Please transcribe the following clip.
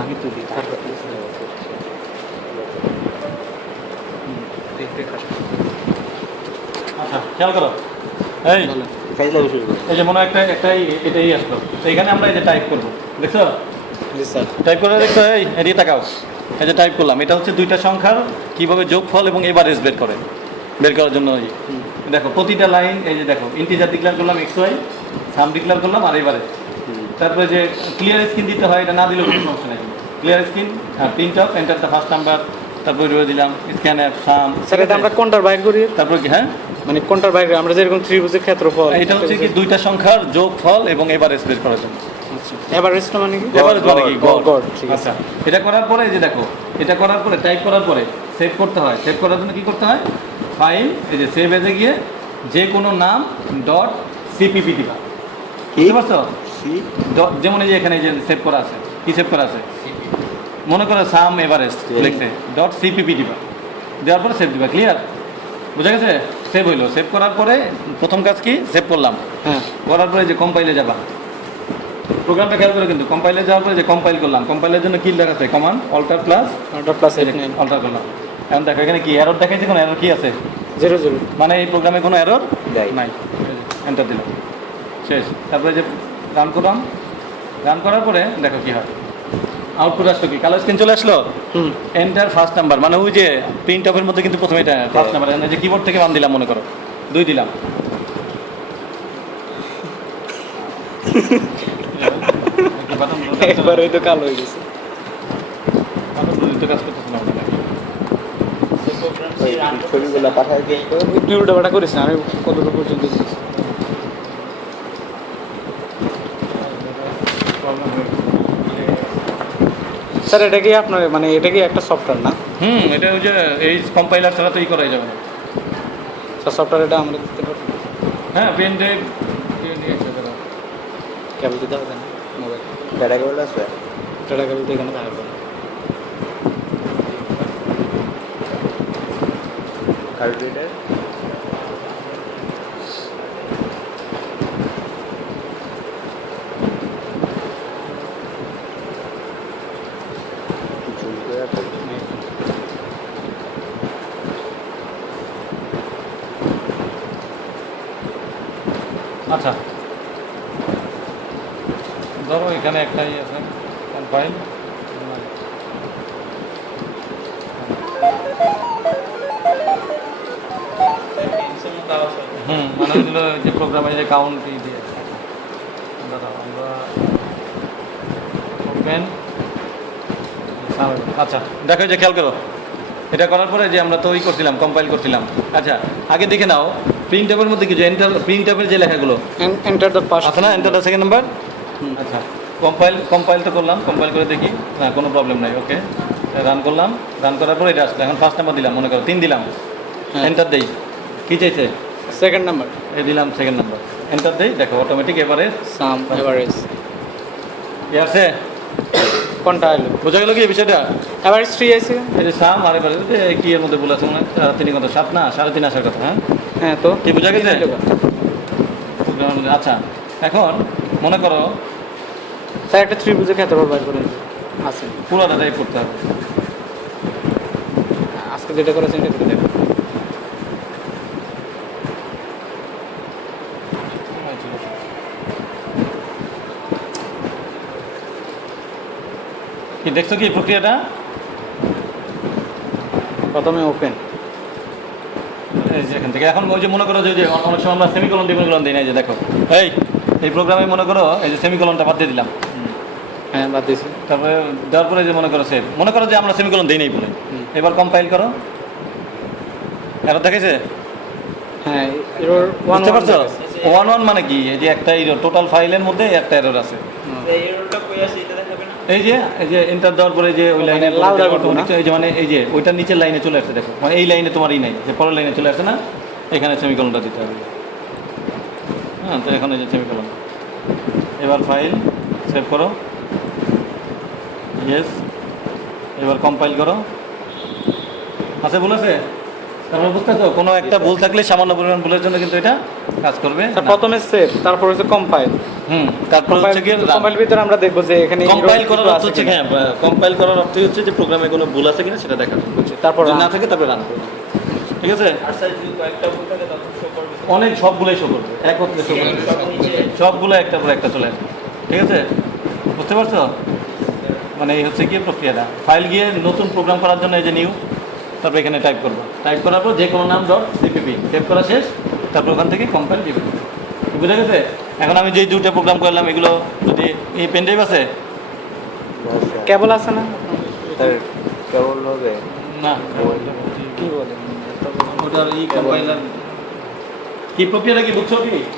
আমি তো দিই তারপর আচ্ছা খেয়াল করো, এই এই যে মনে হয় এটাই আসলো, তো এখানে আমরা এই যে টাইপ করবো, দেখছো টাইপ করে দেখছো, এই এদিকে তাকাও, এই যে টাইপ করলাম, এটা হচ্ছে দুইটা সংখ্যার কিভাবে যোগফল এবং এভারেজ বের করার জন্য। দেখো প্রতিটা লাইন, এই যে দেখো ইন্টিজার ডিক্লেয়ার করলাম এক্স ওয়াই, সাম ডিক্লেয়ার করলাম আর এভারেজ। তারপরে যে ক্লিয়ার স্ক্রিন দিতে হয়, এটা না দিলেও কোনো সমস্যা নেই। Clear screen, print of, enter the first number, তারপরে দিলাম স্ক্যান অ্যাপ সাম। স্যার এটা আমরা কোনটার বাইর করি? তারপর কি, হ্যাঁ মানে কোনটার বাইরে আমরা যেরকম ত্রিভুজের ক্ষেত্রফল, এটা হচ্ছে কি দুইটা সংখ্যার যোগফল এবং এভারেজ বের করার জন্য। আচ্ছা এভারেজটা মানে কি? এভারেজ মানে কি গড়। ঠিক আছে, আচ্ছা এটা করার পরে এই যে দেখো, এটা করার পরে টাইপ করার পরে সেভ করতে হয়। সেভ করার জন্য কি করতে হয়, ফাইল, এই যে সেভ এজে গিয়ে যে কোনো নাম ডট সিপিপি দিবা, বুঝতে পারছো? যেমন এই যে এখানে যে সেভ করা আছে, কি সেভ করা আছে, মনে করো সাম এভারেজ লিখছে, ডট সিপিপি দিবা, দেওয়ার পরে সেভ দিবা। ক্লিয়ার, বুঝা গেছে? সেভ হইলো। সেভ করার পরে প্রথম কাজ কি, সেভ করলাম, হ্যাঁ করার পরে যে কম্পাইলে যাবা, প্রোগ্রামটা খেয়াল করে কিন্তু কম্পাইলে যাওয়ার পরে যে কম্পাইল করলাম, কম্পাইলের জন্য কি লেখা আছে, কমান্ড অল্টার প্লাস অল্টার করলাম। এখন দেখো এখানে কি এরর দেখাইছে, কোনো এরর কি আছে, 0 মানে এই প্রোগ্রামে কোনো এরর নাই। এন্টার দিলাম, শেষ। তারপরে যে রান করলাম, রান করার পরে দেখো কি হয়, আউটপুট আসলো কি, কালো স্ক্রিন চলে আসলো, এন্টার ফার্স্ট নাম্বার, মানে ওই যে প্রিন্ট অফের মধ্যে কিন্তু প্রথমে এটা ফার্স্ট নাম্বার, যে কিবোর্ড থেকে 1 দিলাম, মনে করো 2 দিলাম, একবারে তো কালো হয়ে গেছে। কাজ করতেছিলাম ছবিগুলো পাঠায় দিয়ে তুই উল্টাপাল্টা করিস না, আমি কতটুকু পর্যন্ত স্যার এটা কি আপনার মানে এটা কি একটা সফটওয়্যার না? এটা ওই যে এই কম্পাইলার ছাড়া তো ই করাই যাবে না। স্যার সফটওয়্যার এটা আমরা দিতে পারবো? হ্যাঁ পেন ড্রাইভ কেবল দিতে হবে না, মোবাইল ডাটা কেবল আছে, ডাটা কেবল তো এখানে থাকবে না। কার্বোরেটর আচ্ছা ধরো এখানে একটাই আছে কম্পাইল, মানে হলো যে প্রোগ্রামে যে কাউন্ট দিয়ে দাঁড়াও আমরা ওপেন। আচ্ছা দেখো যে খেয়াল করো, এটা করার পরে যে আমরা তো ওই করছিলাম, কম্পাইল করছিলাম। আচ্ছা আগে দেখে নাও প্রিন্ট ট্যাবের মধ্যে কি যে প্রিন্ট ট্যাবের যে লেখাগুলো এন্টার দ্য ফার্স্ট আছে না, এন্টার দ্য সেকেন্ড নাম্বার। আচ্ছা কম্পাইল তো করলাম, কম্পাইল করে দেখি না কোনো প্রবলেম নাই, ওকে রান করলাম, রান করার পরে এটা আসলো। এখন ফার্স্ট নাম্বার দিলাম, মনে করো 3 দিলাম, এন্টার দেই, কি চাইছে সেকেন্ড নাম্বার, এই দিলাম সেকেন্ড নাম্বার, এন্টার দেই, দেখো অটোমেটিক এভারেজ সাম এভারেজ কি আছে, কোনটা হলো বোঝা গেল কি এই বিষয়টা? এভারেজ 3 আছে, এই যে সাম আর এভারেজ কি এর মধ্যে ভুল আছে, মনে হয় 3 কত 7 না 3.5 আসার কথা। হ্যাঁ হ্যাঁ তো কি বোঝা গেছে? আচ্ছা এখন মনে করো স্যার একটা ত্রিভুজের ক্ষেত্রফল বাইর করে আছে, পুরোটা টাইপ করতে হবে। আজকে যেটা করেছেন এটা করে দেখো। কি দেখছো কি প্রক্রিয়াটা? প্রথমে ওপেন, এই যে এখান থেকে এখন ওই যে মনে করো যে অনেক সময় আমরা সেমিকলন দিই না, এই যে দেখো এই প্রোগ্রামে মনে করো এই যে সেমিকলনটা বাদ দিয়ে দিলাম, হ্যাঁ বাদ দিয়েছি। তারপরে দেওয়ার পরে যে মনে করো সেভ, মনে করো যে আমরা সেমিকলন দিই নাই বলে, এবার কম্পাইল করো, এরর দেখাইছে? হ্যাঁ এরর বুঝতে পারছো? 1 মানে কি, এই যে একটা এরর টোটাল ফাইলের মধ্যে একটা এরর আছে, এই যে এন্টার দেওয়ার পরে যে ওই লাইনে এই যে মানে এই যে ওইটার নিচের লাইনে চলে আসছে, দেখো মানে এই লাইনে তোমারই নাই, যে পরের লাইনে চলে আসছে না, এখানে সেমিকলনটা দিতে হবে। হ্যাঁ তো এখন এই যে সেমিকলন, এবার ফাইল সেভ করো, ইয়েস, এবার কম্পাইল করো, আছে ভুল আছে? তারপরে বুঝতেছো কোনো একটা ভুল থাকলে সামান্য পরিমাণ ভুলের জন্য কিন্তু এটা কাজ করবে। প্রথমে সেভ, তারপর হচ্ছে কম্পাইল, তারপর হচ্ছে কি কম্পাইল ভিতরে আমরা দেখবো যে এখানে কম্পাইল করার অর্থ আছে হচ্ছে কিনা। হ্যাঁ কম্পাইল করার অর্থ হচ্ছে যে প্রোগ্রামে কোনো ভুল আছে কিনা সেটা দেখা তারপর যদি না থাকে তারপরে রান করবে ঠিক আছে অনেক সবগুলোই শো করবে একত্রে শো করবে সবগুলো একটা পর একটা চলে আসবে ঠিক আছে বুঝতে পারছো মানে এই হচ্ছে কি প্রক্রিয়াটা ফাইল গিয়ে নতুন প্রোগ্রাম করার জন্য এই যে নিউ তারপর এখানে টাইপ করবো টাইপ করার পর যে কোনো নাম ডট সিপিপি সেভ করা শেষ তারপর ওখান থেকে কম্পাইল দিবে বুঝে গেছে এখন আমি যে দুটো প্রোগ্রাম করলাম এগুলো যদি এই পেনড্রাইভ আছে কেবল আছে না তার কেবল হবে না কি বলে ওটার ই কম্পাইলার কি প্রক্রিয়াটা কি বুঝছো কি